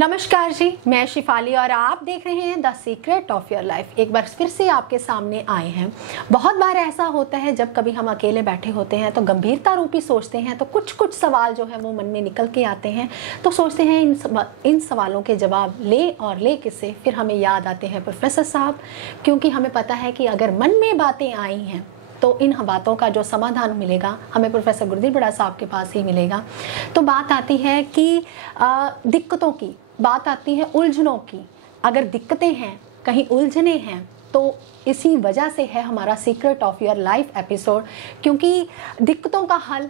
नमस्कार जी, मैं शिफाली और आप देख रहे हैं the secret of your life. एक बार फिर से आपके सामने आए हैं। बहुत बार ऐसा होता है जब कभी हम अकेले बैठे होते हैं तो गंभीरता रूपी सोचते हैं तो कुछ सवाल जो है वो मन में निकल के आते हैं। तो सोचते हैं इन सवालों के जवाब ले किससे, फिर हमें याद आते हैं प्रोफेसर साहब, क्योंकि हमें पता है कि अगर मन में बातें आई हैं तो इन बातों का जो समाधान मिलेगा हमें प्रोफेसर गुरदीप बड़ा साहब के पास ही मिलेगा। तो बात आती है कि दिक्कतों की, बात आती है उलझनों की। अगर दिक्कतें हैं, कहीं उलझने हैं, तो इसी वजह से है हमारा secret of your life episode, क्योंकि दिक्कतों का हल,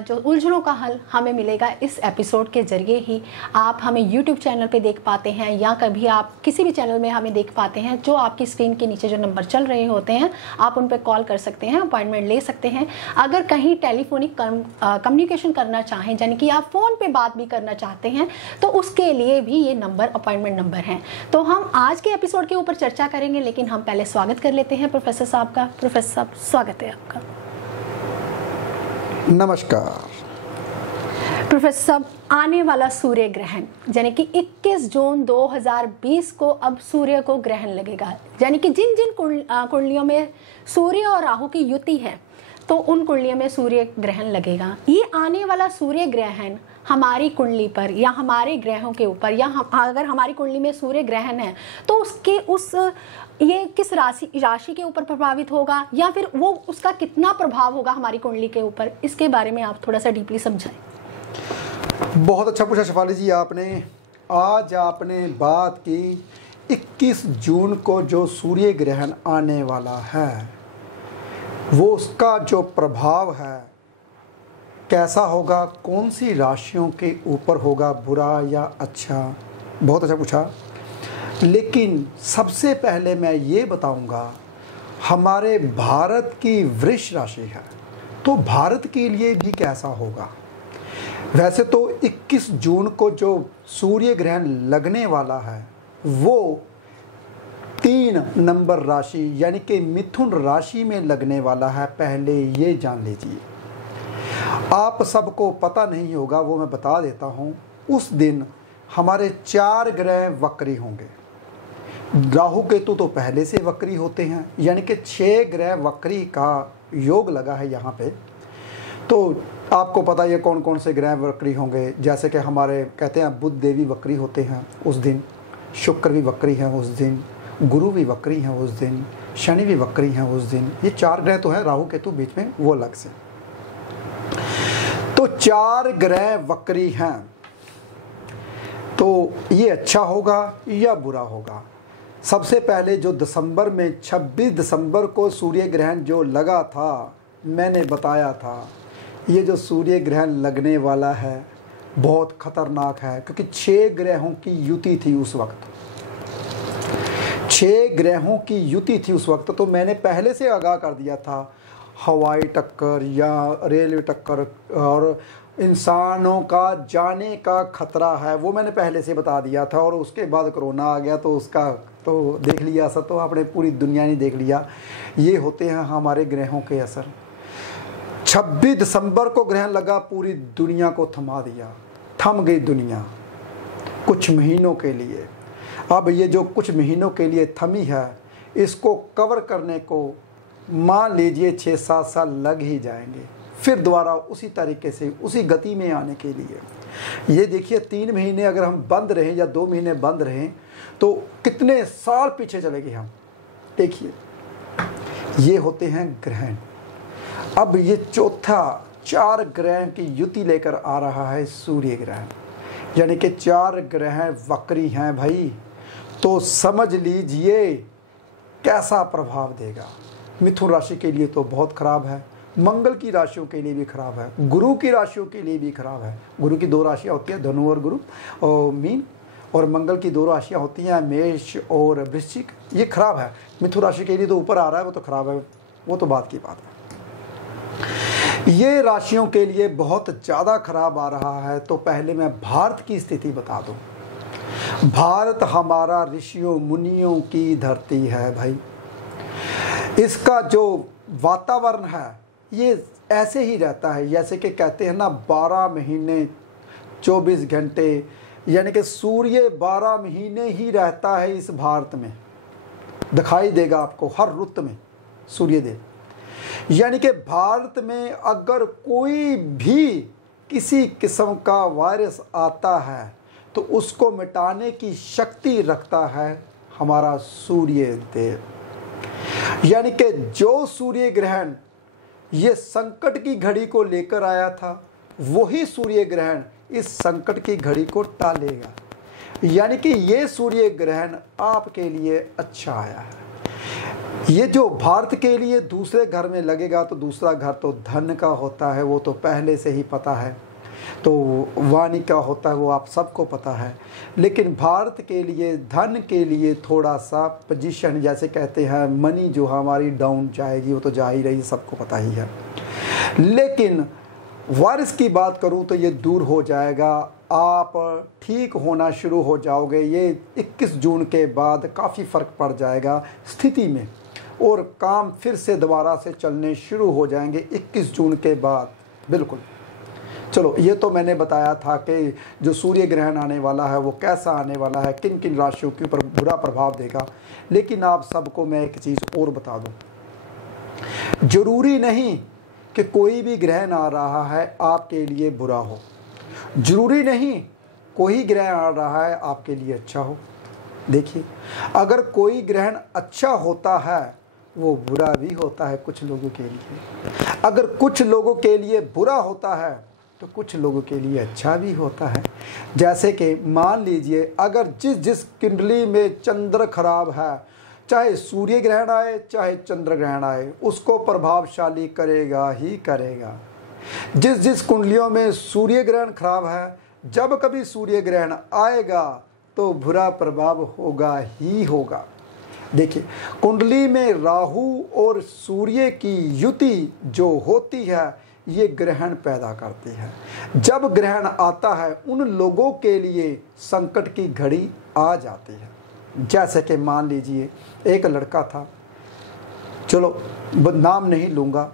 जो उलझनों का हल हमें मिलेगा इस एपिसोड के ज़रिए ही। आप हमें यूट्यूब चैनल पे देख पाते हैं या कभी आप किसी भी चैनल में हमें देख पाते हैं। जो आपकी स्क्रीन के नीचे जो नंबर चल रहे होते हैं आप उन पर कॉल कर सकते हैं, अपॉइंटमेंट ले सकते हैं। अगर कहीं टेलीफोनिक कम्युनिकेशन करना चाहें, यानी कि आप फ़ोन पर बात भी करना चाहते हैं, तो उसके लिए भी ये नंबर अपॉइंटमेंट नंबर हैं। तो हम आज के एपिसोड के ऊपर चर्चा करेंगे, लेकिन हम पहले स्वागत कर लेते हैं प्रोफेसर साहब का। प्रोफेसर साहब, स्वागत है आपका। नमस्कार प्रोफेसर साहब, आने वाला सूर्य ग्रहण यानी कि 21 जून 2020 को अब सूर्य को ग्रहण लगेगा। यानी कि जिन जिन कुंडलियों में सूर्य और राहु की युति है तो उन कुंडलियों में सूर्य ग्रहण लगेगा। ये आने वाला सूर्य ग्रहण हमारी कुंडली पर या हमारे ग्रहों के ऊपर, या अगर हमारी कुंडली में सूर्य ग्रहण है तो ये किस राशि के ऊपर प्रभावित होगा, या फिर वो उसका कितना प्रभाव होगा हमारी कुंडली के ऊपर, इसके बारे में आप थोड़ा सा डीपली समझाएं। बहुत अच्छा पूछा शिफाली जी आपने। आज आपने बात की 21 जून को जो सूर्य ग्रहण आने वाला है वो उसका जो प्रभाव है कैसा होगा, कौन सी राशियों के ऊपर होगा, बुरा या अच्छा। बहुत अच्छा पूछा। लेकिन सबसे पहले मैं ये बताऊंगा, हमारे भारत की वृष राशि है तो भारत के लिए भी कैसा होगा। वैसे तो 21 जून को जो सूर्य ग्रहण लगने वाला है वो 3 नंबर राशि यानी कि मिथुन राशि में लगने वाला है। पहले ये जान लीजिए, आप सबको पता नहीं होगा, वो मैं बता देता हूँ। उस दिन हमारे 4 ग्रह वक्री होंगे। राहु केतु तो पहले से वक्री होते हैं, यानी कि 6 ग्रह वक्री का योग लगा है यहाँ पे। तो आपको पता है कौन कौन से ग्रह वक्री होंगे। जैसे कि हमारे कहते हैं बुध देवी वक्री होते हैं उस दिन, शुक्र भी वक्री हैं उस दिन, गुरु भी वक्री हैं उस दिन, शनि भी वक्री हैं उस दिन। ये 4 ग्रह तो है, राहु केतु बीच में वो अलग से। तो 4 ग्रह वक्री हैं, तो ये अच्छा होगा या बुरा होगा। सबसे पहले जो दिसंबर में 26 दिसंबर को सूर्य ग्रहण जो लगा था, मैंने बताया था ये जो सूर्य ग्रहण लगने वाला है बहुत खतरनाक है, क्योंकि 6 ग्रहों की युति थी उस वक्त। 6 ग्रहों की युति थी उस वक्त। तो मैंने पहले से आगाह कर दिया था, हवाई टक्कर या रेलवे टक्कर और इंसानों का जाने का खतरा है, वो मैंने पहले से बता दिया था। और उसके बाद कोरोना आ गया तो उसका तो देख लिया असर, तो आपने पूरी दुनिया ने देख लिया। ये होते हैं हमारे ग्रहों के असर। 26 दिसंबर को ग्रहण लगा, पूरी दुनिया को थमा दिया, थम गई दुनिया कुछ महीनों के लिए। अब ये जो कुछ महीनों के लिए थमी है, इसको कवर करने को मान लीजिए 6-7 साल लग ही जाएंगे, फिर दोबारा उसी तरीके से उसी गति में आने के लिए। ये देखिए 3 महीने अगर हम बंद रहें या 2 महीने बंद रहें तो कितने साल पीछे चले गए हम। देखिए ये होते हैं ग्रहण। अब ये चौथा 4 ग्रह की युति लेकर आ रहा है सूर्य ग्रहण, यानी कि 4 ग्रह वक्री हैं भाई। तो समझ लीजिए कैसा प्रभाव देगा। मिथुन राशि के लिए तो बहुत खराब है, मंगल की राशियों के लिए भी खराब है, गुरु की राशियों के लिए भी खराब है। गुरु की 2 राशियाँ होती हैं, धनु और गुरु और मीन, और मंगल की 2 राशियाँ होती हैं, मेष और वृश्चिक। ये खराब है। मिथुन राशि के लिए तो ऊपर आ रहा है, वो तो खराब है, वो तो बात की बात है। ये राशियों के लिए बहुत ज़्यादा खराब आ रहा है। तो पहले मैं भारत की स्थिति बता दूं। भारत हमारा ऋषियों मुनियों की धरती है भाई। इसका जो वातावरण है ये ऐसे ही रहता है, जैसे कि कहते हैं ना 12 महीने 24 घंटे यानी कि सूर्य 12 महीने ही रहता है इस भारत में, दिखाई देगा आपको हर रुत में सूर्यदेव। यानी कि भारत में अगर कोई भी किसी किस्म का वायरस आता है तो उसको मिटाने की शक्ति रखता है हमारा सूर्य देव। यानी कि जो सूर्य ग्रहण ये संकट की घड़ी को लेकर आया था, वही सूर्य ग्रहण इस संकट की घड़ी को टालेगा। यानी कि ये सूर्य ग्रहण आपके लिए अच्छा आया है। ये जो भारत के लिए दूसरे घर में लगेगा, तो दूसरा घर तो धन का होता है, वो तो पहले से ही पता है, तो वाणी का होता है, वो आप सबको पता है। लेकिन भारत के लिए, धन के लिए थोड़ा सा पोजीशन, जैसे कहते हैं मनी जो हमारी डाउन जाएगी, वो तो जा ही रही, सबको पता ही है। लेकिन वायरस की बात करूं तो ये दूर हो जाएगा, आप ठीक होना शुरू हो जाओगे। ये 21 जून के बाद काफ़ी फ़र्क पड़ जाएगा स्थिति में, और काम फिर से दोबारा से चलने शुरू हो जाएंगे 21 जून के बाद, बिल्कुल। चलो, ये तो मैंने बताया था कि जो सूर्य ग्रहण आने वाला है वो कैसा आने वाला है, किन किन राशियों के ऊपर बुरा प्रभाव देगा। लेकिन आप सबको मैं एक चीज़ और बता दूं, जरूरी नहीं कि कोई भी ग्रहण आ रहा है आपके लिए बुरा हो, जरूरी नहीं कोई ग्रहण आ रहा है आपके लिए अच्छा हो। देखिए, अगर कोई ग्रहण अच्छा होता है वो बुरा भी होता है कुछ लोगों के लिए, अगर कुछ लोगों के लिए बुरा होता है तो कुछ लोगों के लिए अच्छा भी होता है। जैसे कि मान लीजिए, अगर जिस कुंडली में चंद्र खराब है, चाहे सूर्य ग्रहण आए चाहे चंद्र ग्रहण आए, उसको प्रभावशाली करेगा ही करेगा। जिस कुंडलियों में सूर्य ग्रहण खराब है, जब कभी सूर्य ग्रहण आएगा तो बुरा प्रभाव होगा ही होगा। देखिए, कुंडली में राहु और सूर्य की युति जो होती है, ये ग्रहण पैदा करती है। जब ग्रहण आता है, उन लोगों के लिए संकट की घड़ी आ जाती है। जैसे कि मान लीजिए, एक लड़का था, चलो नाम नहीं लूँगा,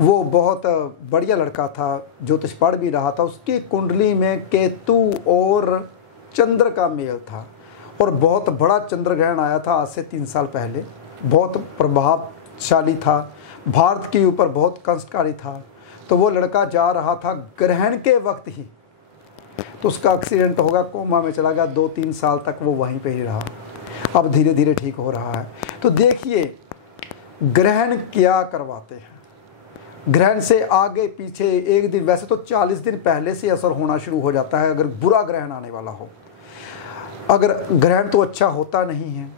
वो बहुत बढ़िया लड़का था, ज्योतिष पढ़ भी रहा था। उसकी कुंडली में केतु और चंद्र का मेल था, और बहुत बड़ा चंद्र ग्रहण आया था आज से 3 साल पहले, बहुत प्रभावशाली था, भारत के ऊपर बहुत कष्टकारी था। तो वो लड़का जा रहा था ग्रहण के वक्त ही, तो उसका एक्सीडेंट होगा, कोमा में चला गया, 2-3 साल तक वो वहीं पे ही रहा। अब धीरे धीरे ठीक हो रहा है। तो देखिए, ग्रहण क्या करवाते हैं। ग्रहण से आगे पीछे एक दिन, वैसे तो 40 दिन पहले से असर होना शुरू हो जाता है अगर बुरा ग्रहण आने वाला हो। अगर ग्रहण तो अच्छा होता नहीं है,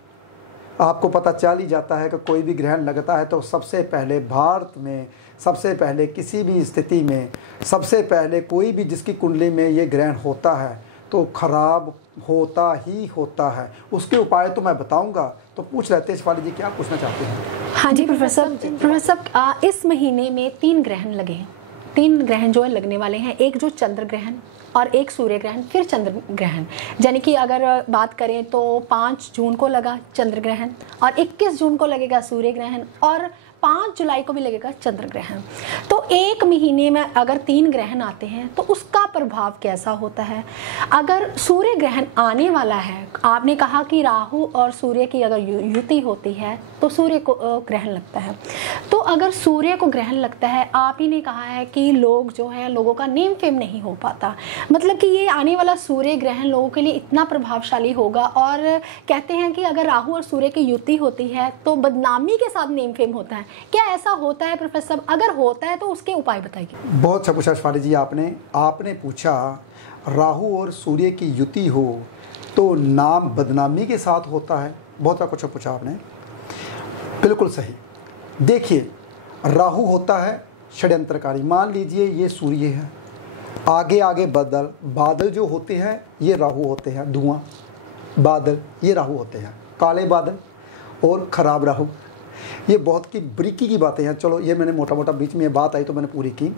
आपको पता चल ही जाता है कि कोई भी ग्रहण लगता है तो सबसे पहले भारत में, सबसे पहले किसी भी स्थिति में, सबसे पहले कोई भी जिसकी कुंडली में ये ग्रहण होता है तो खराब होता ही होता है। उसके उपाय तो मैं बताऊंगा। तो पूछ रहे थे शिफाली जी, क्या पूछना चाहते हैं? हाँ जी प्रोफेसर, इस महीने में 3 ग्रहण लगे हैं। 3 ग्रहण जो है लगने वाले हैं, एक जो चंद्र ग्रहण और एक सूर्य ग्रहण, फिर चंद्र ग्रहण। यानी कि अगर बात करें तो 5 जून को लगा चंद्र ग्रहण, और 21 जून को लगेगा सूर्य ग्रहण, और 5 जुलाई को भी लगेगा चंद्र ग्रहण। तो एक महीने में अगर 3 ग्रहण आते हैं तो उसका प्रभाव कैसा होता है। अगर सूर्य ग्रहण आने वाला है, आपने कहा कि राहु और सूर्य की अगर युति होती है तो सूर्य को ग्रहण लगता है। तो अगर सूर्य को ग्रहण लगता है, आप ही ने कहा है कि लोग जो है, लोगों का नेम फेम नहीं हो पाता, मतलब कि ये आने वाला सूर्य ग्रहण लोगों के लिए इतना प्रभावशाली होगा। और कहते हैं कि अगर राहु और सूर्य की युति होती है तो बदनामी के साथ नेम फेम होता है। क्या ऐसा होता है प्रोफेसर? अगर होता है तो उसके उपाय बताइए। बहुत अच्छा पूछा शिफाली जी आपने पूछा, राहु और सूर्य की युति हो तो नाम बदनामी के साथ होता है। बहुत अच्छा क्वेश्चन पूछा आपने, बिल्कुल सही। देखिए, राहु होता है षड्यंत्रकारी। मान लीजिए ये सूर्य है, आगे आगे बादल जो होते हैं ये राहु होते हैं, धुआं बादल ये राहु होते हैं, काले बादल और खराब राहु। ये बहुत की बरीकी की बातें हैं। चलो, ये मैंने मोटा मोटा बीच में बात आई तो मैंने पूरी की।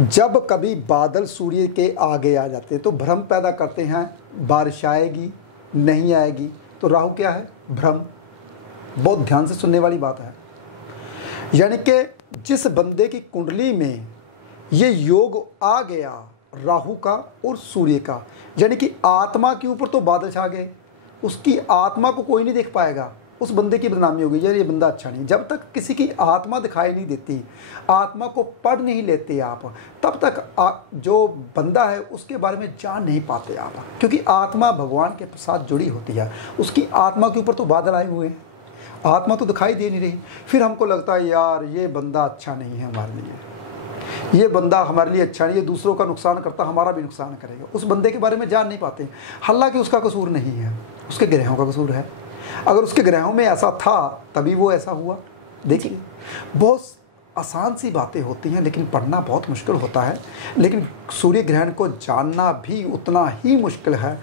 जब कभी बादल सूर्य के आगे आ जाते हैं तो भ्रम पैदा करते हैं, बारिश आएगी नहीं आएगी। तो राहु क्या है? भ्रम। बहुत ध्यान से सुनने वाली बात है। यानी कि जिस बंदे की कुंडली में ये योग आ गया राहु का और सूर्य का, यानी कि आत्मा के ऊपर तो बादल छा गए, उसकी आत्मा को कोई नहीं देख पाएगा, उस बंदे की बदनामी होगी, यार ये बंदा अच्छा नहीं। जब तक किसी की आत्मा दिखाई नहीं देती, आत्मा को पढ़ नहीं लेते आप, तब तक जो बंदा है उसके बारे में जान नहीं पाते आप, क्योंकि आत्मा भगवान के साथ जुड़ी होती है। उसकी आत्मा के ऊपर तो बादल आए हुए हैं, आत्मा तो दिखाई दे नहीं रही। फिर हमको लगता है यार ये बंदा अच्छा नहीं है हमारे लिए, ये बंदा हमारे लिए अच्छा नहीं, ये दूसरों का नुकसान करता, हमारा भी नुकसान करेगा। उस बंदे के बारे में जान नहीं पाते, हालांकि उसका कसूर नहीं है, उसके ग्रहों का कसूर है। अगर उसके ग्रहों में ऐसा था तभी वो ऐसा हुआ। देखिए बहुत आसान सी बातें होती हैं, लेकिन पढ़ना बहुत मुश्किल होता है। लेकिन सूर्य ग्रहण को जानना भी उतना ही मुश्किल है।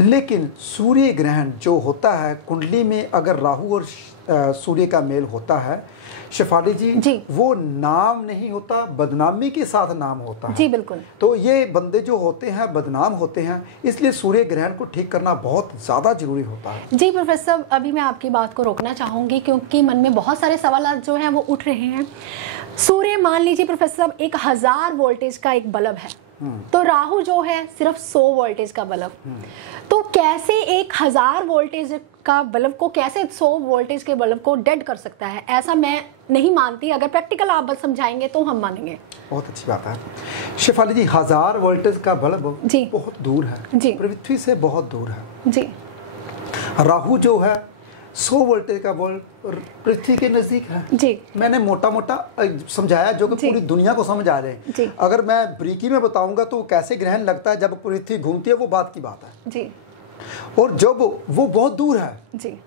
लेकिन सूर्य ग्रहण जो होता है, कुंडली में अगर राहु और सूर्य का मेल होता है शेफाली जी, वो नाम नहीं होता, बदनामी के साथ नाम होता है। जी बिल्कुल। तो ये बंदे जो होते हैं बदनाम होते हैं, इसलिए सूर्य ग्रहण को ठीक करना बहुत ज़्यादा जरूरी होता है। जी प्रोफेसर, अभी मैं आपकी बात को रोकना चाहूँगी क्योंकि मन में बहुत सारे सवाल जो हैं वो उठ रहे हैं। सूर्य मान लीजिए प्रोफेसर 1000 वोल्टेज का एक बल्ब है, तो राहु जो है सिर्फ 100 वोल्टेज का बल्ब, तो कैसे 1000 वोल्टेज का बल्ब को, कैसे 100 वोल्टेज के बल्ब को डेड कर सकता है? ऐसा मैं नहीं मानती। अगर प्रैक्टिकल आप बस समझाएंगे तो हम मानेंगे। बहुत अच्छी बात है शेफाली जी। 1000 वोल्टेज का बल्ब जी बहुत दूर है जी, पृथ्वी से बहुत दूर है जी। राहु जो है 100 वोल्टेज का बल्ब पृथ्वी के नजदीक है जी। मैंने मोटा मोटा समझाया जो कि पूरी दुनिया को समझ आ जाए। अगर मैं ब्रीकी में बताऊंगा तो कैसे ग्रहण लगता है जब पृथ्वी घूमती है, वो बात की बात है जी। और जब वो बहुत दूर है जी,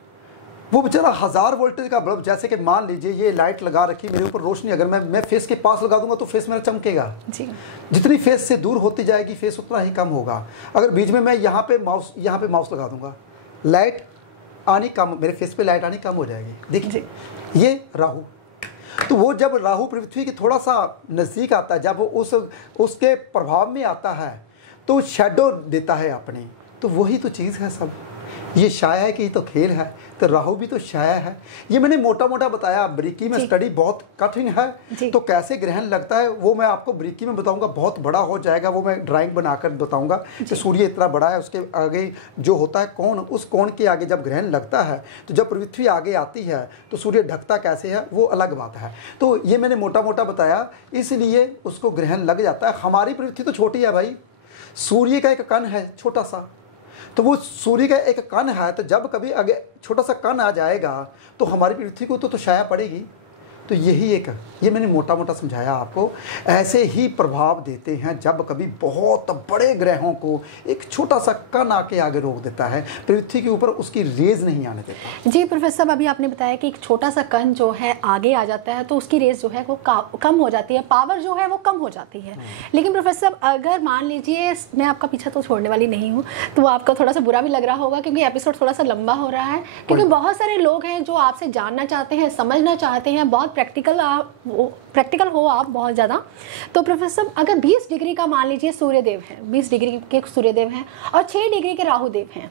वो बेचारा 1000 वोल्टेज का बल्ब, जैसे कि मान लीजिए ये लाइट लगा रखी मेरे ऊपर रोशनी, अगर मैं फेस के पास लगा दूंगा तो फेस मेरा चमकेगा जी। जितनी फेस से दूर होती जाएगी फेस उतना ही कम होगा। अगर बीच में मैं यहाँ पे माउस लगा दूंगा, लाइट आनी कम, मेरे फेस पे लाइट आनी कम हो जाएगी। देखिए ये राहु, तो वो जब राहु पृथ्वी के थोड़ा सा नज़दीक आता है, जब वो उसके प्रभाव में आता है तो शैडो देता है अपनी, तो वही तो चीज़ है सब। ये छाया है कि ये तो खेल है, तो राहु भी तो छाया है। ये मैंने मोटा मोटा बताया, ब्रीकी में स्टडी बहुत कठिन है, तो कैसे ग्रहण लगता है वो मैं आपको ब्रीकी में बताऊंगा, बहुत बड़ा हो जाएगा, वो मैं ड्राइंग बनाकर बताऊंगा कि सूर्य इतना बड़ा है, उसके आगे जो होता है कौन, उस कोण के आगे जब ग्रहण लगता है, तो जब पृथ्वी आगे आती है तो सूर्य ढकता कैसे है वो अलग बात है। तो ये मैंने मोटा मोटा बताया, इसलिए उसको ग्रहण लग जाता है। हमारी पृथ्वी तो छोटी है भाई, सूर्य का एक कण है छोटा सा, तो वो सूर्य का एक कण है, तो जब कभी आगे छोटा सा कण आ जाएगा तो हमारी पृथ्वी को तो छाया पड़ेगी। तो यही एक, ये मैंने मोटा मोटा समझाया आपको। ऐसे ही प्रभाव देते हैं जब कभी बहुत बड़े ग्रहों को एक छोटा सा कण आके आगे रोक देता है, पृथ्वी के ऊपर उसकी रेज नहीं आने देता। जी प्रोफेसर, अभी आपने बताया कि एक छोटा सा कण जो है आगे आ जाता है तो उसकी रेज जो है वो कम हो जाती है, पावर जो है वो कम हो जाती है। लेकिन प्रोफेसर अगर मान लीजिए, मैं आपका पीछा तो छोड़ने वाली नहीं हूँ, तो आपका थोड़ा सा बुरा भी लग रहा होगा क्योंकि एपिसोड थोड़ा सा लंबा हो रहा है, क्योंकि बहुत सारे लोग हैं जो आपसे जानना चाहते हैं, समझना चाहते हैं, बहुत प्रैक्टिकल हो आप बहुत ज़्यादा। तो प्रोफेसर अगर 20 डिग्री का मान लीजिए सूर्यदेव है, 20 डिग्री के सूर्यदेव हैं और 6 डिग्री के राहु देव हैं,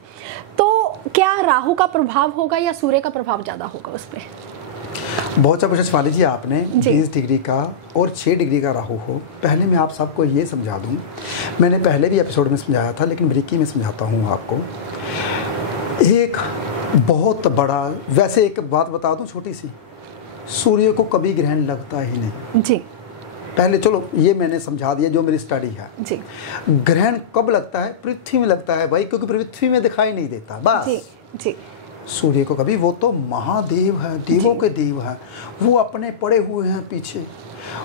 तो क्या राहु का प्रभाव होगा या सूर्य का प्रभाव ज़्यादा होगा उस पर? बहुत अच्छा क्वेश्चन मान लीजिए आपने। 20 डिग्री का और 6 डिग्री का राहु हो, पहले मैं आप सबको ये समझा दूँ, मैंने पहले भी एपिसोड में समझाया था लेकिन ब्रीकी में समझाता हूँ आपको। एक बहुत बड़ा, वैसे एक बात बता दूँ छोटी सी, सूर्य को कभी ग्रहण लगता ही नहीं जी। पहले चलो ये मैंने समझा दिया जो मेरी स्टडी है जी। ग्रहण कब लगता है? पृथ्वी में लगता है भाई, क्योंकि पृथ्वी में दिखाई नहीं देता बस जी, जी। सूर्य को कभी, वो तो महादेव है, देवों के देव है, वो अपने पड़े हुए हैं पीछे,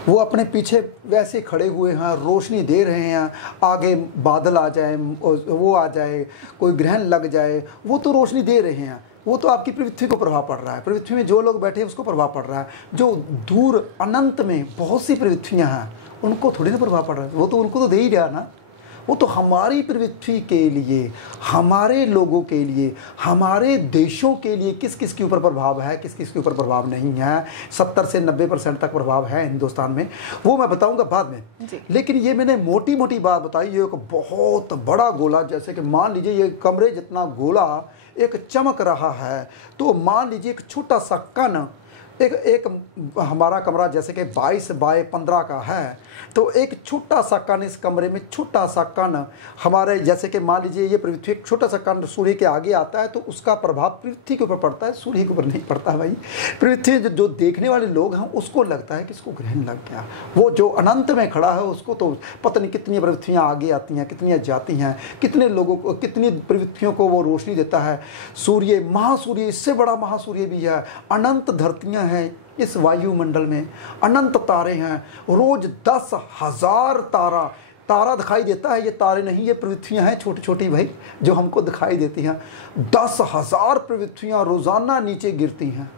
वो अपने पीछे वैसे खड़े हुए हैं, रोशनी दे रहे हैं, आगे बादल आ जाए, वो आ जाए, कोई ग्रहण लग जाए, वो तो रोशनी दे रहे हैं। वो तो आपकी पृथ्वी को प्रभाव पड़ रहा है, पृथ्वी में जो लोग बैठे हैं उसको प्रभाव पड़ रहा है। जो दूर अनंत में बहुत सी पृथ्वियाँ हैं उनको थोड़ी ना प्रभाव पड़ रहा है, वो तो उनको तो दे ही रहा ना। वो तो हमारी पृथ्वी के लिए, हमारे लोगों के लिए, हमारे देशों के लिए किस किस के ऊपर प्रभाव है, किस किस के ऊपर प्रभाव नहीं है, 70 से 90% तक प्रभाव है हिंदुस्तान में, वो मैं बताऊंगा बाद में। लेकिन ये मैंने मोटी मोटी बात बताई। ये एक बहुत बड़ा गोला, जैसे कि मान लीजिए ये कमरे जितना गोला एक चमक रहा है, तो मान लीजिए एक छोटा सा कण एक हमारा कमरा जैसे कि 22 बाय 15 का है, तो एक छोटा सा कण, इस कमरे में छोटा सा कण हमारे, जैसे कि मान लीजिए ये पृथ्वी, एक छोटा सा कण सूर्य के आगे आता है तो उसका प्रभाव पृथ्वी के ऊपर पड़ता है, सूर्य के ऊपर नहीं पड़ता भाई। पृथ्वी जो देखने वाले लोग हैं उसको लगता है कि इसको ग्रहण लग गया, वो जो अनंत में खड़ा है उसको तो पता नहीं कितनी पृथ्वियाँ आगे आती हैं, कितनी जाती हैं, कितने लोगों को, कितनी पृथ्वियों को वो रोशनी देता है। सूर्य, महासूर्य, इससे बड़ा महासूर्य भी है, अनंत धरतियाँ हैं इस वायुमंडल में, अनंत तारे हैं, रोज 10,000 तारा दिखाई देता है। ये तारे नहीं, ये पृथ्वियाँ हैं छोटी छोटी भाई जो हमको दिखाई देती हैं। 10,000 पृथ्वियाँ रोजाना नीचे गिरती हैं।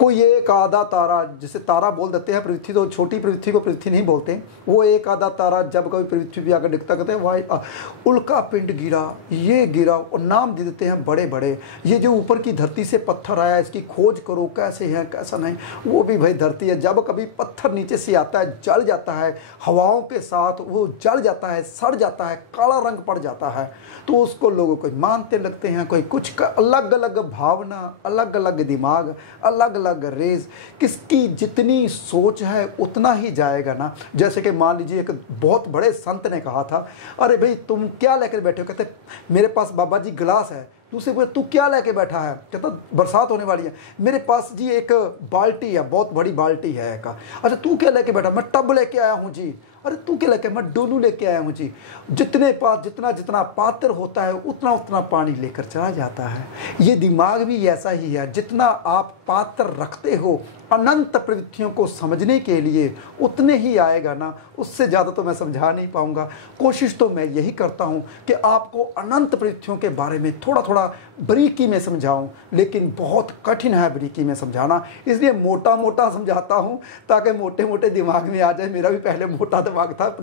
कोई एक आधा तारा, जिसे तारा बोल देते हैं, पृथ्वी तो छोटी पृथ्वी को पृथ्वी नहीं बोलते, वो एक आधा तारा जब कभी पृथ्वी पे आकर दिखता, कहते हैं वाह उल्का पिंड गिरा, ये गिरा, और नाम दे देते हैं बड़े बड़े। ये जो ऊपर की धरती से पत्थर आया, इसकी खोज करो कैसे है कैसा नहीं, वो भी भाई धरती है। जब कभी पत्थर नीचे से आता है, जल जाता है हवाओं के साथ, वो जल जाता है, सड़ जाता है, काला रंग पड़ जाता है, तो उसको लोगों को मानते लगते हैं। कोई कुछ का अलग अलग भावना, अलग अलग दिमाग, अलग अलग रेज, किसकी जितनी सोच है उतना ही जाएगा ना। जैसे कि मान लीजिए एक बहुत बड़े संत ने कहा था, अरे भाई तुम क्या लेकर बैठे हो? कहते मेरे पास बाबा जी गिलास है। दूसरे बोले तू क्या लेके बैठा है? कहता बरसात होने वाली है। मेरे पास जी एक बाल्टी है, बहुत बड़ी बाल्टी है। का अच्छा तू क्या लेके बैठा? मैं टब लेके आया हूँ जी। अरे तू क्या लेके? मैं डोलू लेके आया हूँ जी। जितने पास जितना जितना पात्र होता है उतना उतना पानी लेकर चला जाता है। ये दिमाग भी ऐसा ही है, जितना आप पात्र रखते हो अनंत प्रवृत्तियों को समझने के लिए उतने ही आएगा ना। उससे ज़्यादा तो मैं समझा नहीं पाऊंगा। कोशिश तो मैं यही करता हूँ कि आपको अनंत प्रवृत्तियों के बारे में थोड़ा थोड़ा बारीकी में समझाऊं, लेकिन बहुत कठिन है बारीकी में समझाना, इसलिए मोटा मोटा समझाता हूँ ताकि मोटे मोटे दिमाग में आ जाए। मेरा भी पहले मोटा दिमाग था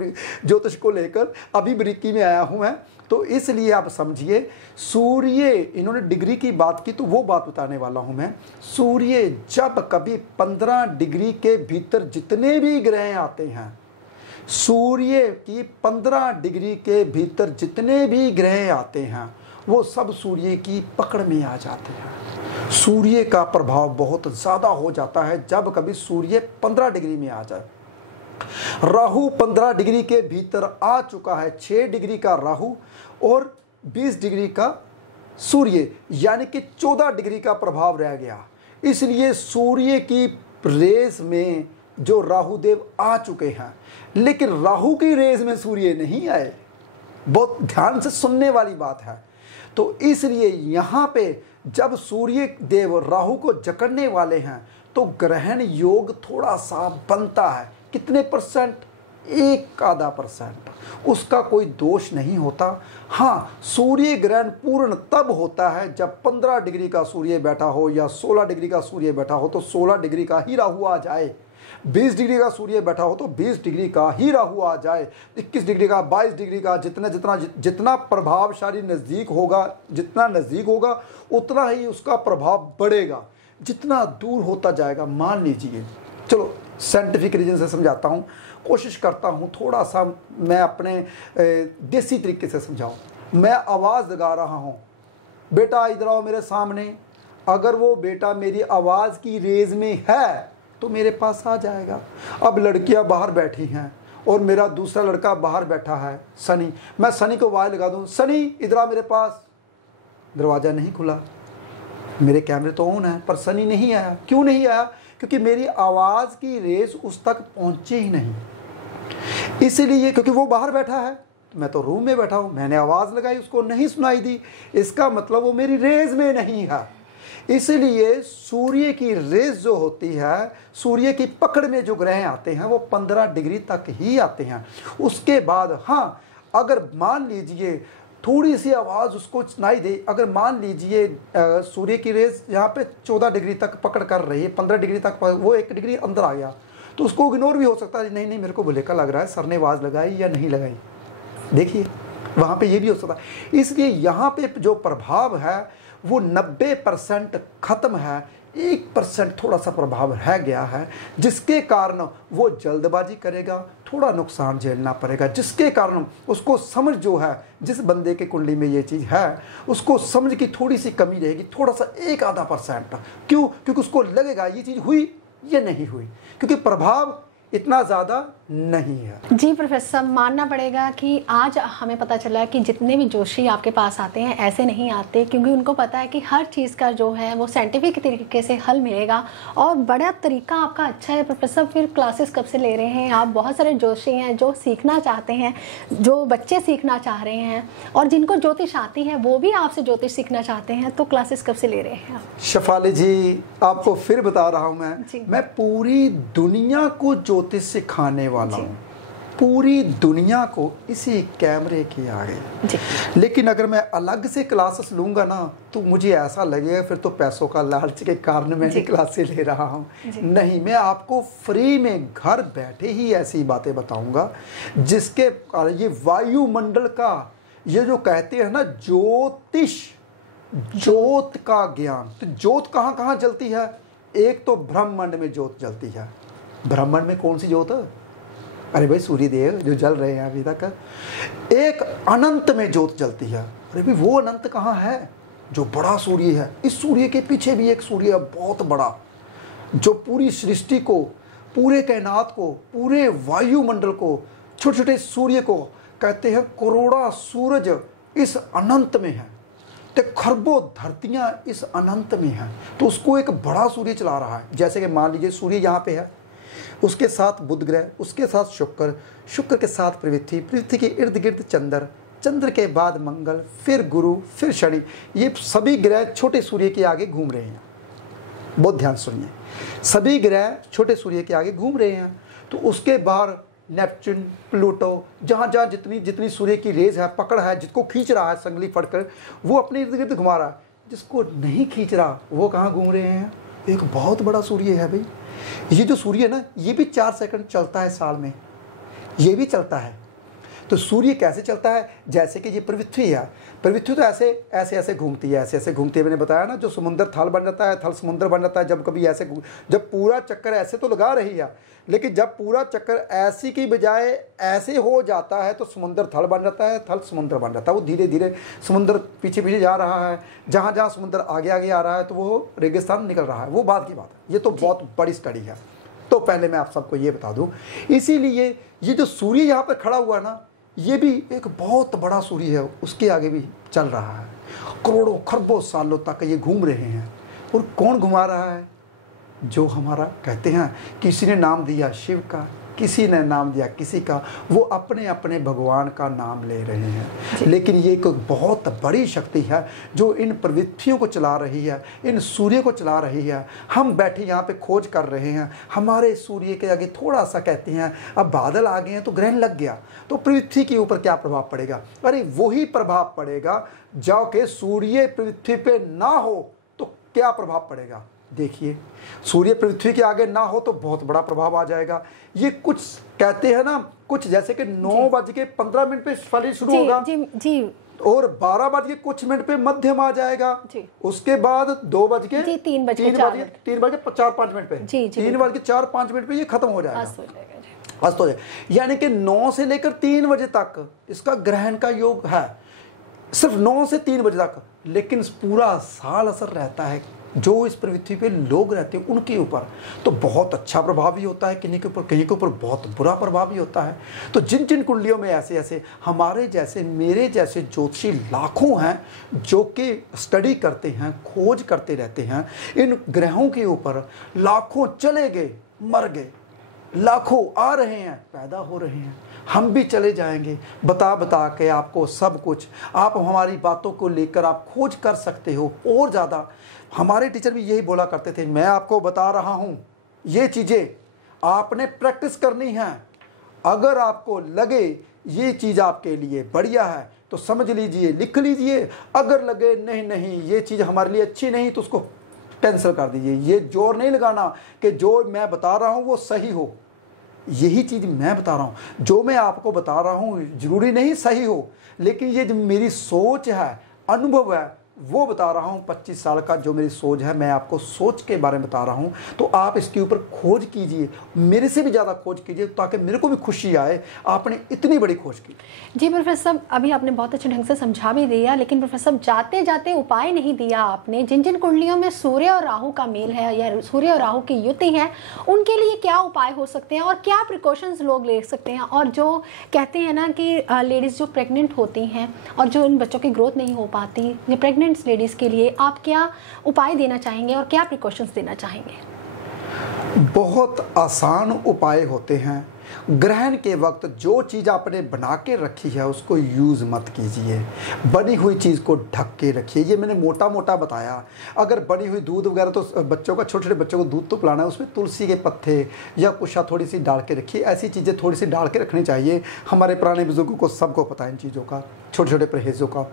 ज्योतिष को लेकर, अभी बारीकी में आया हूँ मैं। तो इसलिए आप समझिए, सूर्य, इन्होंने डिग्री की बात की तो वो बात बताने वाला हूं मैं। सूर्य जब कभी 15 डिग्री के भीतर जितने भी ग्रह आते हैं, सूर्य की 15 डिग्री के भीतर जितने भी ग्रह आते हैं वो सब सूर्य की पकड़ में आ जाते हैं। सूर्य का प्रभाव बहुत ज़्यादा हो जाता है जब कभी सूर्य 15 डिग्री में आ जाए। राहु 15 डिग्री के भीतर आ चुका है, 6 डिग्री का राहु और 20 डिग्री का सूर्य, यानी कि 14 डिग्री का प्रभाव रह गया। इसलिए सूर्य की रेस में जो राहु देव आ चुके हैं, लेकिन राहु की रेस में सूर्य नहीं आए। बहुत ध्यान से सुनने वाली बात है। तो इसलिए यहाँ पे जब सूर्य देव राहु को जकड़ने वाले हैं तो ग्रहण योग थोड़ा सा बनता है। कितने परसेंट? 1-आधा%। उसका कोई दोष नहीं होता। हाँ, सूर्य ग्रहण पूर्ण तब होता है जब 15 डिग्री का सूर्य बैठा हो या 16 डिग्री का सूर्य बैठा हो तो 16 डिग्री का ही राहु आ जाए। 20 डिग्री का सूर्य बैठा हो तो 20 डिग्री का ही राहु आ जाए। 21 डिग्री का, 22 डिग्री का, जितना प्रभावशाली नज़दीक होगा, जितना नज़दीक होगा उतना ही उसका प्रभाव बढ़ेगा। जितना दूर होता जाएगा, मान लीजिए, चलो साइंटिफिक रीजन से समझाता हूँ, कोशिश करता हूँ थोड़ा सा मैं अपने देसी तरीके से समझाऊँ। मैं आवाज़ लगा रहा हूँ, बेटा इधर आओ मेरे सामने। अगर वो बेटा मेरी आवाज़ की रेंज में है तो मेरे पास आ जाएगा। अब लड़कियां बाहर बैठी हैं और मेरा दूसरा लड़का बाहर बैठा है, सनी। मैं सनी को आवाज़ लगा दूँ, सनी इधर आ मेरे पास। दरवाज़ा नहीं खुला, मेरे कैमरे तो ऑन है पर सनी नहीं आया। क्यों नहीं आया? क्योंकि मेरी आवाज़ की रेस उस तक पहुँचे ही नहीं। इसीलिए क्योंकि वो बाहर बैठा है, मैं तो रूम में बैठा हूँ, मैंने आवाज़ लगाई, उसको नहीं सुनाई दी, इसका मतलब वो मेरी रेस में नहीं है। इसलिए सूर्य की रेस जो होती है, सूर्य की पकड़ में जो ग्रह आते हैं वो 15 डिग्री तक ही आते हैं। उसके बाद हाँ, अगर मान लीजिए थोड़ी सी आवाज़ उसको सुनाई दे, अगर मान लीजिए सूर्य की रेस यहाँ पे 14 डिग्री तक पकड़ कर रही है, 15 डिग्री तक वो 1 डिग्री अंदर आ गया तो उसको इग्नोर भी हो सकता है। नहीं मेरे को बुलेका लग रहा है, सर ने आवाज़ लगाई या नहीं लगाई। देखिए वहाँ पे ये भी हो सकता है। इसलिए यहाँ पे जो प्रभाव है वो 90% ख़त्म है, 1% थोड़ा सा प्रभाव रह गया है, जिसके कारण वो जल्दबाजी करेगा, थोड़ा नुकसान झेलना पड़ेगा, जिसके कारण उसको समझ जो है, जिस बंदे के कुंडली में ये चीज़ है उसको समझ की थोड़ी सी कमी रहेगी, थोड़ा सा 1-आधा%। क्यों? क्योंकि उसको लगेगा ये चीज़ हुई ये नहीं हुई, क्योंकि प्रभाव इतना ज़्यादा नहीं है। जी प्रोफेसर, मानना पड़ेगा कि आज हमें पता चला कि जितने भी जोशी आपके पास आते हैं ऐसे नहीं आते, क्योंकि उनको पता है कि हर चीज़ का जो है वो साइंटिफिक तरीके से हल मिलेगा और बड़ा तरीका आपका अच्छा है। प्रोफेसर फिर क्लासेस कब से ले रहे हैं आप? बहुत सारे जोशी हैं जो सीखना चाहते हैं, जो बच्चे सीखना चाह रहे हैं और जिनको ज्योतिष आती है वो भी आपसे ज्योतिष सीखना चाहते हैं, तो क्लासेस कब से ले रहे हैं आप? शेफाली जी, आपको फिर बता रहा हूँ मैं पूरी दुनिया को ज्योतिष सिखाने वाला हूँ, पूरी दुनिया को इसी कैमरे के आगे। लेकिन अगर मैं अलग से क्लासेस लूंगा ना तो मुझे ऐसा लगेगा फिर तो पैसों का लालच के कारण मैं ही क्लासेस ले रहा हूँ। नहीं, मैं आपको फ्री में घर बैठे ही ऐसी बातें बताऊंगा जिसके ये वायुमंडल का, ये जो कहते हैं ना ज्योतिष, ज्योत का ज्ञान। तो ज्योत कहाँ कहाँ जलती है? एक तो ब्रह्मांड में ज्योत जलती है। ब्रह्मांड में कौन सी ज्योत है? अरे भाई सूर्य देव जो जल रहे हैं अभी तक। एक अनंत में ज्योत जलती है। अरे भाई वो अनंत कहाँ है? जो बड़ा सूर्य है। इस सूर्य के पीछे भी एक सूर्य है बहुत बड़ा, जो पूरी सृष्टि को, पूरे कायनात को, पूरे वायुमंडल को, छोटे छोटे सूर्य को कहते हैं करोड़ा सूरज इस अनंत में है, तो खरबों धरतियां इस अनंत में हैं। तो उसको एक बड़ा सूर्य चला रहा है। जैसे कि मान लीजिए सूर्य यहाँ पे है, उसके साथ बुध ग्रह, उसके साथ शुक्र, शुक्र के साथ पृथ्वी, पृथ्वी के इर्द गिर्द चंद्र, चंद्र के बाद मंगल, फिर गुरु, फिर शनि। ये सभी ग्रह छोटे सूर्य के आगे घूम रहे हैं। बहुत ध्यान सुनिए, सभी ग्रह छोटे सूर्य के आगे घूम रहे हैं। तो उसके बाहर नेपच्यून, प्लूटो, जहाँ जहाँ जितनी जितनी सूर्य की रेज है, पकड़ है, जिसको खींच रहा है संगली फटकर, वो अपने इर्द गिर्द घुमा रहा है। जिसको नहीं खींच रहा वो कहाँ घूम रहे हैं? एक बहुत बड़ा सूर्य है भाई। ये जो सूर्य है ना, ये भी 4 सेकंड चलता है साल में, ये भी चलता है। तो सूर्य कैसे चलता है? जैसे कि ये पृथ्वी है, पृथ्वी तो ऐसे ऐसे ऐसे घूमती है, ऐसे ऐसे घूमती है। मैंने बताया ना, जो समुद्र थल बन जाता है, थल समुद्र बन जाता है। जब कभी ऐसे, जब पूरा चक्कर ऐसे तो लगा रही है, लेकिन जब पूरा चक्कर ऐसी की बजाय ऐसे हो जाता है तो समुद्र थल बन जाता है, थल समुद्र बन जाता है। वो धीरे धीरे समुद्र पीछे पीछे जा रहा है, जहाँ जहाँ समुद्र आगे आगे आ रहा है तो वो रेगिस्तान निकल रहा है। वो बात की बात है, ये तो बहुत बड़ी स्टडी है। तो पहले मैं आप सबको ये बता दूं, इसीलिए ये जो सूर्य यहाँ पर खड़ा हुआ ना, ये भी एक बहुत बड़ा सूर्य है, उसके आगे भी चल रहा है। करोड़ों खरबों सालों तक ये घूम रहे हैं। और कौन घुमा रहा है? जो हमारा कहते हैं, किसी ने नाम दिया शिव का, किसी ने नाम दिया किसी का, वो अपने अपने भगवान का नाम ले रहे हैं। लेकिन ये एक बहुत बड़ी शक्ति है जो इन प्रवृत्तियों को चला रही है, इन सूर्य को चला रही है। हम बैठे यहाँ पे खोज कर रहे हैं, हमारे सूर्य के आगे थोड़ा सा कहते हैं अब बादल आ गए हैं तो ग्रहण लग गया, तो पृथ्वी के ऊपर क्या प्रभाव पड़ेगा? अरे वही प्रभाव पड़ेगा जो कि सूर्य पृथ्वी पे ना हो तो क्या प्रभाव पड़ेगा। देखिए, सूर्य पृथ्वी के आगे ना हो तो बहुत बड़ा प्रभाव आ जाएगा। ये कुछ कहते हैं ना, कुछ जैसे कि 9:15 पे फली शुरू होगा जी, और 12 कुछ मिनट पे मध्यम आ जाएगा जी। उसके बाद 3:04-5 मिनट पे 3:04-5 पे ये खत्म हो जाएगा, अस्त हो जाएगा। यानी कि 9 से लेकर 3 बजे तक इसका ग्रहण का योग है, सिर्फ 9 से 3 बजे तक। लेकिन पूरा साल असर रहता है जो इस पृथ्वी पे लोग रहते हैं उनके ऊपर। तो बहुत अच्छा प्रभाव भी होता है किन्हीं के ऊपर, कहीं के ऊपर बहुत बुरा प्रभाव भी होता है। तो जिन जिन कुंडलियों में ऐसे ऐसे हमारे जैसे, मेरे जैसे ज्योतिषी लाखों हैं जो कि स्टडी करते हैं, खोज करते रहते हैं इन ग्रहों के ऊपर। लाखों चले गए, मर गए, लाखों आ रहे हैं, पैदा हो रहे हैं। हम भी चले जाएंगे, बता बता के आपको सब कुछ। आप हमारी बातों को लेकर आप खोज कर सकते हो और ज़्यादा। हमारे टीचर भी यही बोला करते थे, मैं आपको बता रहा हूँ ये चीज़ें आपने प्रैक्टिस करनी है। अगर आपको लगे ये चीज़ आपके लिए बढ़िया है तो समझ लीजिए, लिख लीजिए। अगर लगे नहीं नहीं ये चीज़ हमारे लिए अच्छी नहीं तो उसको कैंसिल कर दीजिए। ये जोर नहीं लगाना कि जो मैं बता रहा हूँ वो सही हो। यही चीज़ मैं बता रहा हूँ, जो मैं आपको बता रहा हूँ जरूरी नहीं सही हो, लेकिन ये जो मेरी सोच है, अनुभव है, वो बता रहा हूँ। 25 साल का जो मेरी सोच है, मैं आपको सोच के बारे में बता रहा हूँ। तो आप इसके ऊपर खोज कीजिए, मेरे से भी ज़्यादा खोज कीजिए, ताकि मेरे को भी खुशी आए आपने इतनी बड़ी खोज की। जी प्रोफेसर साहब, अभी आपने बहुत अच्छे ढंग से समझा भी दिया, लेकिन प्रोफेसर साहब जाते जाते उपाय नहीं दिया आपने। जिन जिन कुंडलियों में सूर्य और राहु का मेल है या सूर्य और राहु की युति है, उनके लिए क्या उपाय हो सकते हैं और क्या प्रिकॉशंस लोग ले सकते हैं? और जो कहते हैं ना कि लेडीज़ जो प्रेग्नेंट होती हैं और जो उन बच्चों की ग्रोथ नहीं हो पाती, ये प्रेग्नेंट लेडीज़ के लिए आप क्या उपाय देना चाहेंगे और क्या प्रिकॉशंस देना चाहेंगे? बहुत आसान उपाय होते हैं। ग्रहण के वक्त जो चीज़ आपने बना के रखी है उसको यूज़ मत कीजिए, बनी हुई चीज़ को ढक के रखिए। ये मैंने मोटा मोटा बताया। अगर बनी हुई दूध वगैरह, तो बच्चों का, छोटे छोटे बच्चों को दूध तो पिलाना है, उसमें तुलसी के पत्ते या कुशा थोड़ी सी डाल के रखिए। ऐसी चीज़ें थोड़ी सी डाल के रखनी चाहिए। हमारे पुराने बुजुर्गों को सबको पता है इन चीज़ों का, छोटे छोटे परहेज़ों का।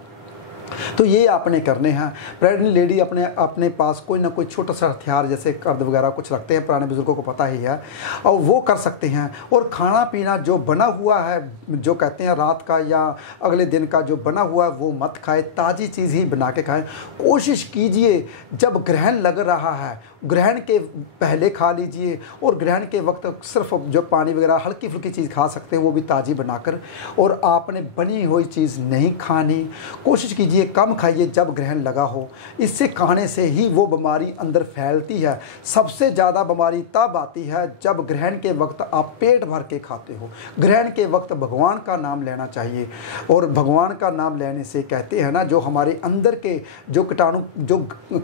तो ये आपने करने हैं। प्रेग्नेंट लेडी अपने पास कोई ना कोई छोटा सा हथियार जैसे कर्द वगैरह कुछ रखते हैं, पुराने बुजुर्गों को पता ही है, और वो कर सकते हैं। और खाना पीना जो बना हुआ है, जो कहते हैं रात का या अगले दिन का जो बना हुआ है, वो मत खाए, ताज़ी चीज़ ही बना के खाएं। कोशिश कीजिए जब ग्रहण लग रहा है, ग्रहण के पहले खा लीजिए, और ग्रहण के वक्त सिर्फ जो पानी वगैरह हल्की फुल्की चीज़ खा सकते हैं वो भी ताज़ी बनाकर। और आपने बनी हुई चीज़ नहीं खानी, कोशिश कीजिए कम खाइए जब ग्रहण लगा हो। इससे खाने से ही वो बीमारी अंदर फैलती है। सबसे ज़्यादा बीमारी तब आती है जब ग्रहण के वक्त आप पेट भर के खाते हो। ग्रहण के वक्त भगवान का नाम लेना चाहिए, और भगवान का नाम लेने से कहते हैं ना, जो हमारे अंदर के जो कीटाणु जो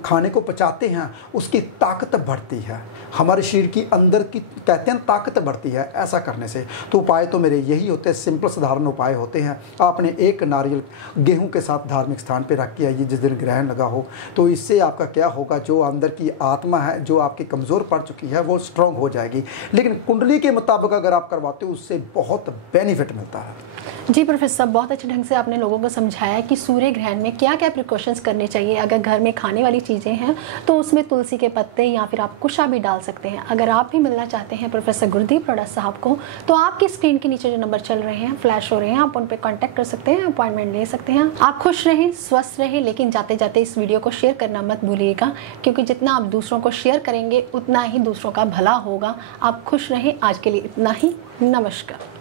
खाने को पचाते हैं उसकी ताकत बढ़ती है, हमारे शरीर की अंदर की कहते हैं ताकत बढ़ती है ऐसा करने से। तो उपाय तो मेरे यही होते हैं, सिंपल साधारण उपाय होते हैं। आपने एक नारियल गेहूं के साथ धार्मिक स्थान पे रख के आइए जिस दिन ग्रहण लगा हो। तो इससे आपका क्या होगा, जो अंदर की आत्मा है जो आपकी कमज़ोर पड़ चुकी है वो स्ट्रांग हो जाएगी। लेकिन कुंडली के मुताबिक अगर आप करवाते हो उससे बहुत बेनिफिट मिलता है। जी प्रोफेसर साहब, बहुत अच्छे ढंग से आपने लोगों को समझाया कि सूर्य ग्रहण में क्या क्या प्रिकॉशंस करने चाहिए। अगर घर में खाने वाली चीज़ें हैं तो उसमें तुलसी के पत्ते या फिर आप कुशा भी डाल सकते हैं। अगर आप भी मिलना चाहते हैं प्रोफेसर गुरदीप रोड़ा साहब को, तो आपकी स्क्रीन के नीचे जो नंबर चल रहे हैं, फ्लैश हो रहे हैं, आप उन पर कॉन्टैक्ट कर सकते हैं, अपॉइंटमेंट ले सकते हैं। आप खुश रहें, स्वस्थ रहें, लेकिन जाते जाते इस वीडियो को शेयर करना मत भूलिएगा, क्योंकि जितना आप दूसरों को शेयर करेंगे उतना ही दूसरों का भला होगा। आप खुश रहें। आज के लिए इतना ही। नमस्कार।